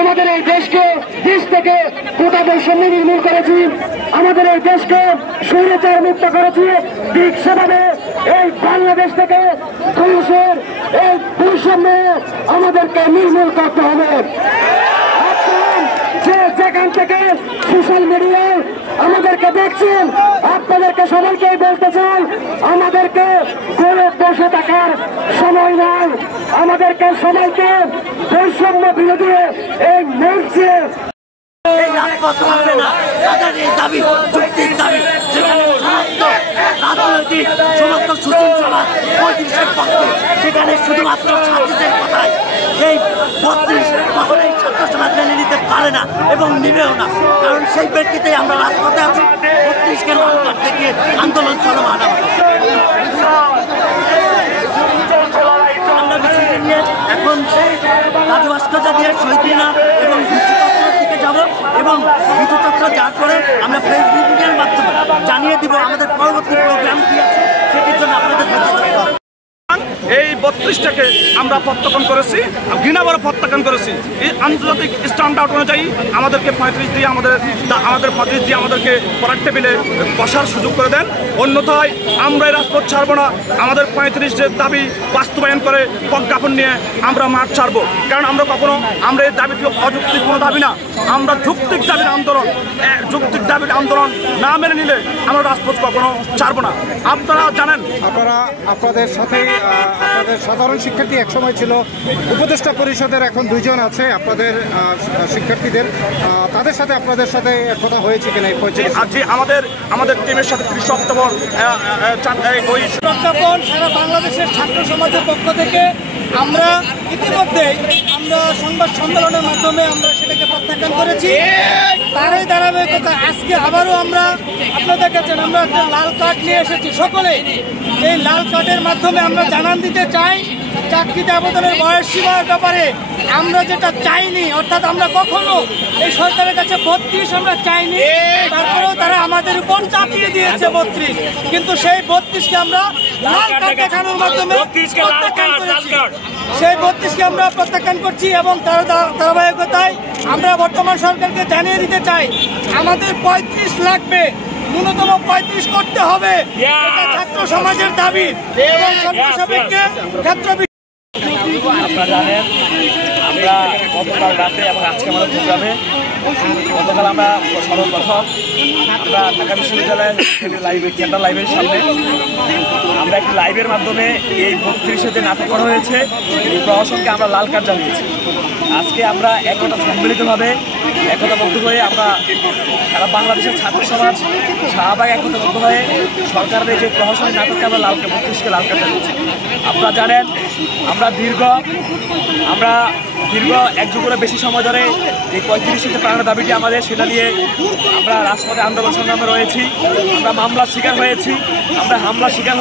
আমাদের এই দেশকে দেশ থেকে কোটা বৈষম্য নির্মূল করেছি, আমাদের এই দেশকে স্বৈরাচার মুক্ত করেছি। ঠিক সেভাবে এই বাংলাদেশ থেকে ধ্বংসের এই বৈষম্য আমাদেরকে নির্মূল করতে হবে। যেখান থেকে সোশ্যাল মিডিয়ায় আমাদেরকে দেখছেন, আপনাদেরকে সবাইকে বলতে চাই, আমাদেরকে করে বসে থাকার সময় নাই। আমাদেরকে সবাইকে বৈষম্য বিরোধী এই মঞ্চে সমস্ত সুশীল সমাজ 35-এর পক্ষে, সেখানে শুধুমাত্র ছাত্রীদের কথায় এই 32 কখনো এই ছাত্র সমাজ মেনে নিতে পারে না এবং নিবেও না। কারণ সেই ব্যক্তিতেই আমরা রাজপথে আছি। 32-কে লাল কার্ড থেকে আন্দোলন চলমান। আমরা মিছিল নিয়ে এখন রাজু ভাস্কর্য দিয়ে শহীদ মিনার এবং বিদ্যুৎচক্রের দিকে যাব এবং বিদ্যুৎচক্র যাওয়ার পরে আমরা ফেসবুকের মাধ্যমে জানিয়ে দিব আমাদের পরবর্তী প্রোগ্রাম কি আছে, সেটির জন্য আপনাদের ধৈর্য ধরতে হবে। এই 32টাকে আমরা প্রত্যাখ্যান করেছি, ঘৃণাভরে প্রত্যাখ্যান করেছি। এই আন্তর্জাতিক স্ট্যান্ডার্ড অনুযায়ী আমাদেরকে 35 দিয়ে আমাদেরকে পরের টেবিলে বসার সুযোগ করে দেন। অন্যথায় আমরা এই রাজপথ ছাড়বো না। আমাদের 35 দাবি বাস্তবায়ন করে প্রজ্ঞাপন নিয়ে আমরা মাঠ ছাড়বো। কারণ আমরা এই দাবিটি অযৌক্তিক কোনো দাবি না, আমরা যৌক্তিক দাবির আন্দোলন। যৌক্তিক দাবির আন্দোলন না মেনে নিলে আমরা রাজপথ কখনো ছাড়বো না। আপনারা জানেন, আপনাদের সাথে আপনাদের সাধারণ শিক্ষার্থী একসময় ছিল, উপদেষ্টা পরিষদের এখন 2 জন আছে আপনাদের শিক্ষার্থীদের, তাদের সাথে আপনাদের সাথে কথা হয়েছে কিনা? আজকে আমাদের টিমের সাথে 30 অক্টোবর প্রজ্ঞাপন সারা বাংলাদেশের ছাত্র সমাজের পক্ষ থেকে আমরা ইতিমধ্যেই সংবাদ সম্মেলনের মাধ্যমে আমরা সেটাকে প্রত্যাখ্যান করেছি। তারই ধারাবাহিকতা আজকে আবারও আমরা আপনাদের কাছে আমরা একটা লাল কার্ড নিয়ে এসেছি। সকলে এই লাল কার্ডের মাধ্যমে আমরা জানান দিতে চাই, চাকরিতে আবেদনের বয়স সীমার ব্যাপারে আমরা যেটা চাইনি, অর্থাৎ আমরা কখনো এই সরকারের কাছে 32 আমরা চাইনি, তারপরেও তারা আমাদের উপর চাপিয়ে দিয়েছে 32, কিন্তু সেই 32কে আমরা লাল কার্ড দেখানোর মাধ্যমে প্রত্যাখ্যান করেছি। সেই 32কে আমরা প্রত্যাখ্যান করছি এবং তার ধারাবাহিকতায় আমরা বর্তমান সরকারকে জানিয়ে দিতে চাই আমাদের 35 লাগবে, ন্যূনতম 35 করতে হবে। এটা ছাত্র সমাজের দাবি এবং সর্বসাপেক্ষে ছাত্র। আপনারা জানেন আমরা গতকাল রাতে এবং আজকে আমাদের প্রোগ্রামে গতকাল আমরা সর্বপ্রথম আমরা ঢাকা বিশ্ববিদ্যালয়ের সেন্ট্রাল লাইব্রেরির সামনে আমরা একটি লাইভের মাধ্যমে এই 32-এ যে নাটক করা হয়েছে এই প্রহসনকে আমরা লাল কার্ড জানিয়েছি। আজকে আমরা একতা সম্মিলিতভাবে একতাবদ্ধ হয়ে আমরা সারা বাংলাদেশের ছাত্র সমাজ শাহবাগ একতাবদ্ধ হয়ে সরকারের এই যে প্রহসনের নাটককে আমরা 32-কে লাল কার্ড জানিয়েছি। আপনারা জানেন আমরা দীর্ঘ 1 যুগের বেশি সময় ধরে এই 35-এর যে প্রাণ দাবিটি আমাদের, সেটা নিয়ে আমরা রাজপথে আন্দোলন সংগ্রামে রয়েছি। আমরা মামলার শিকার হয়েছি, আমরা হামলার শিকার